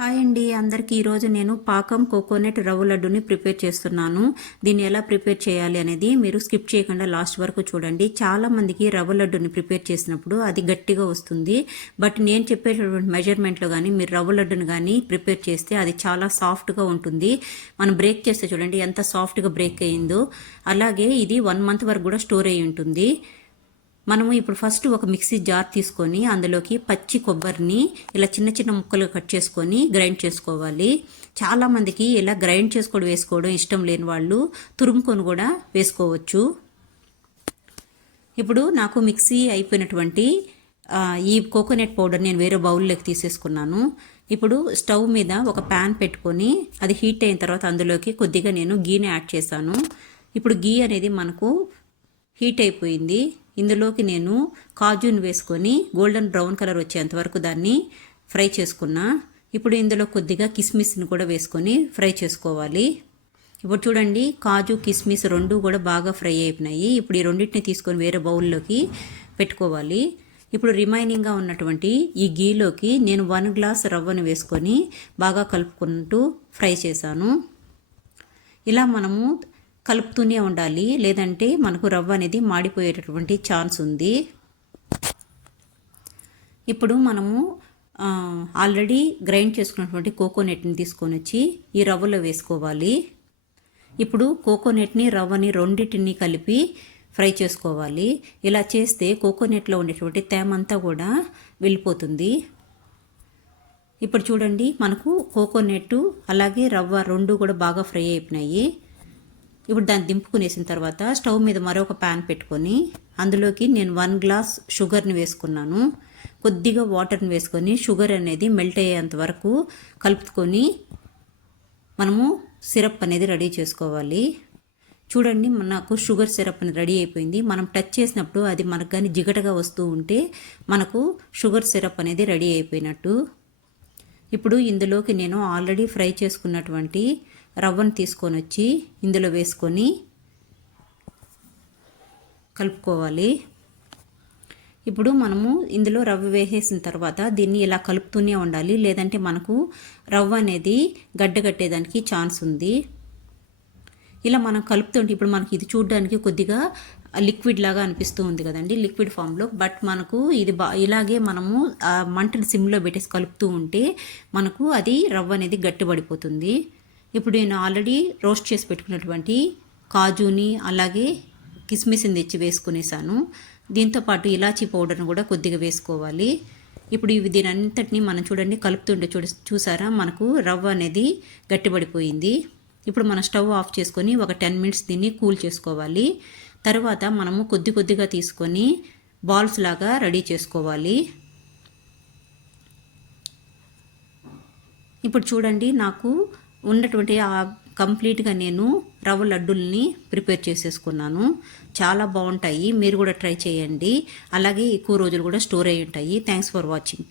Hi అండి అందరికీ ఈరోజు నేను పాకం కోకోనట్ రవ్వ లడ్డుని ప్రిపేర్ చేస్తున్నాను. దీన్ని ఎలా ప్రిపేర్ చేయాలి అనేది మీరు స్కిప్ చేయకుండా లాస్ట్ వరకు చూడండి. చాలా మందికి రవ్వ లడ్డుని ప్రిపేర్ చేసినప్పుడు అది గట్టిగా వస్తుంది. బట్ నేను చెప్పేటటువంటి మెజర్మెంట్లో కానీ మీరు రవ్వ లడ్డుని కానీ ప్రిపేర్ చేస్తే అది చాలా సాఫ్ట్గా ఉంటుంది. మనం బ్రేక్ చేస్తే చూడండి ఎంత సాఫ్ట్గా బ్రేక్ అయ్యిందో. అలాగే ఇది 1 మంత్ వరకు కూడా స్టోర్ అయ్యి ఉంటుంది. మనము ఇప్పుడు ఫస్ట్ ఒక మిక్సీ జార్ తీసుకొని అందులోకి పచ్చి కొబ్బరిని ఇలా చిన్న చిన్న ముక్కలుగా కట్ చేసుకొని గ్రైండ్ చేసుకోవాలి. చాలామందికి ఇలా గ్రైండ్ వేసుకోవడం ఇష్టం లేని వాళ్ళు తురుముకొని కూడా వేసుకోవచ్చు. ఇప్పుడు నాకు మిక్సీ అయిపోయినటువంటి ఈ కోకోనట్ పౌడర్ నేను వేరే బౌల్లోకి తీసేసుకున్నాను. ఇప్పుడు స్టవ్ మీద ఒక ప్యాన్ పెట్టుకొని అది హీట్ అయిన తర్వాత అందులోకి కొద్దిగా నేను గీని యాడ్ చేశాను. ఇప్పుడు గీ అనేది మనకు హీట్ అయిపోయింది. ఇందులోకి నేను కాజుని వేసుకొని గోల్డెన్ బ్రౌన్ కలర్ వచ్చేంత వరకు దాన్ని ఫ్రై చేసుకున్నా. ఇప్పుడు ఇందులో కొద్దిగా కిస్మిస్ని కూడా వేసుకొని ఫ్రై చేసుకోవాలి. ఇప్పుడు చూడండి కాజు కిస్మిస్ రెండు కూడా బాగా ఫ్రై అయిపోయినాయి. ఇప్పుడు ఈ రెండింటిని తీసుకొని వేరే బౌల్లోకి పెట్టుకోవాలి. ఇప్పుడు రిమైనింగ్గా ఉన్నటువంటి ఈ గీలోకి నేను 1 గ్లాస్ రవ్వను వేసుకొని బాగా కలుపుకుంటూ ఫ్రై చేశాను. ఇలా మనము కలుపుతూనే ఉండాలి, లేదంటే మనకు రవ్వ అనేది మాడిపోయేటటువంటి ఛాన్స్ ఉంది. ఇప్పుడు మనము ఆల్రెడీ గ్రైండ్ చేసుకున్నటువంటి కోకోనట్ని తీసుకొని వచ్చి ఈ రవ్వలో వేసుకోవాలి. ఇప్పుడు కోకోనట్ని రవ్వని రెండింటిని కలిపి ఫ్రై చేసుకోవాలి. ఇలా చేస్తే కోకోనట్లో ఉండేటువంటి తేమంతా కూడా వెళ్ళిపోతుంది. ఇప్పుడు చూడండి మనకు కోకోనట్ అలాగే రవ్వ రెండు కూడా బాగా ఫ్రై అయిపోయినాయి. ఇప్పుడు దాన్ని దింపుకునేసిన తర్వాత స్టవ్ మీద మరొక ప్యాన్ పెట్టుకొని అందులోకి నేను 1 గ్లాస్ షుగర్ని వేసుకున్నాను. కొద్దిగా వాటర్ని వేసుకొని షుగర్ అనేది మెల్ట్ అయ్యేంత వరకు కలుపుకొని మనము సిరప్ అనేది రెడీ చేసుకోవాలి. చూడండి నాకు షుగర్ సిరప్ అనేది రెడీ అయిపోయింది. మనం టచ్ చేసినప్పుడు అది మనకు కానీ జిగటగా వస్తూ ఉంటే మనకు షుగర్ సిరప్ అనేది రెడీ అయిపోయినట్టు. ఇప్పుడు ఇందులోకి నేను ఆల్రెడీ ఫ్రై చేసుకున్నటువంటి రవ్వను తీసుకొని వచ్చి ఇందులో వేసుకొని కలుపుకోవాలి. ఇప్పుడు మనము ఇందులో రవ్వ వేసేసిన తర్వాత దీన్ని ఇలా కలుపుతూనే ఉండాలి, లేదంటే మనకు రవ్వ అనేది గడ్డగట్టేదానికి ఛాన్స్ ఉంది. ఇలా మనం కలుపుతుంటే ఇప్పుడు మనకి ఇది చూడడానికి కొద్దిగా లిక్విడ్ లాగా అనిపిస్తూ ఉంది కదండి, లిక్విడ్ ఫామ్లో. బట్ మనకు ఇది ఇలాగే మనము మంటని సిమ్లో పెట్టేసి కలుపుతూ ఉంటే మనకు అది రవ్వ అనేది గట్టిపడిపోతుంది. ఇప్పుడు నేను ఆల్రెడీ రోస్ట్ చేసి పెట్టుకున్నటువంటి కాజుని అలాగే కిస్మిస్ని తెచ్చి వేసుకునేసాను. దీంతోపాటు ఇలాచీ పౌడర్ని కూడా కొద్దిగా వేసుకోవాలి. ఇప్పుడు దీని అంతటిని మనం చూడండి కలుపుతుంటే చూసారా మనకు రవ్వ అనేది గట్టిపడిపోయింది. ఇప్పుడు మనం స్టవ్ ఆఫ్ చేసుకొని ఒక 10 మినిట్స్ దీన్ని కూల్ చేసుకోవాలి. తర్వాత మనము కొద్దిగా తీసుకొని బాల్స్ లాగా రెడీ చేసుకోవాలి. ఇప్పుడు చూడండి నాకు ఉన్నటువంటి కంప్లీట్గా నేను రవ్వ లడ్డూల్ని ప్రిపేర్ చేసేసుకున్నాను. చాలా బాగుంటాయి, మీరు కూడా ట్రై చేయండి. అలాగే ఎక్కువ రోజులు కూడా స్టోర్ అయ్యి ఉంటాయి. Thanks for watching.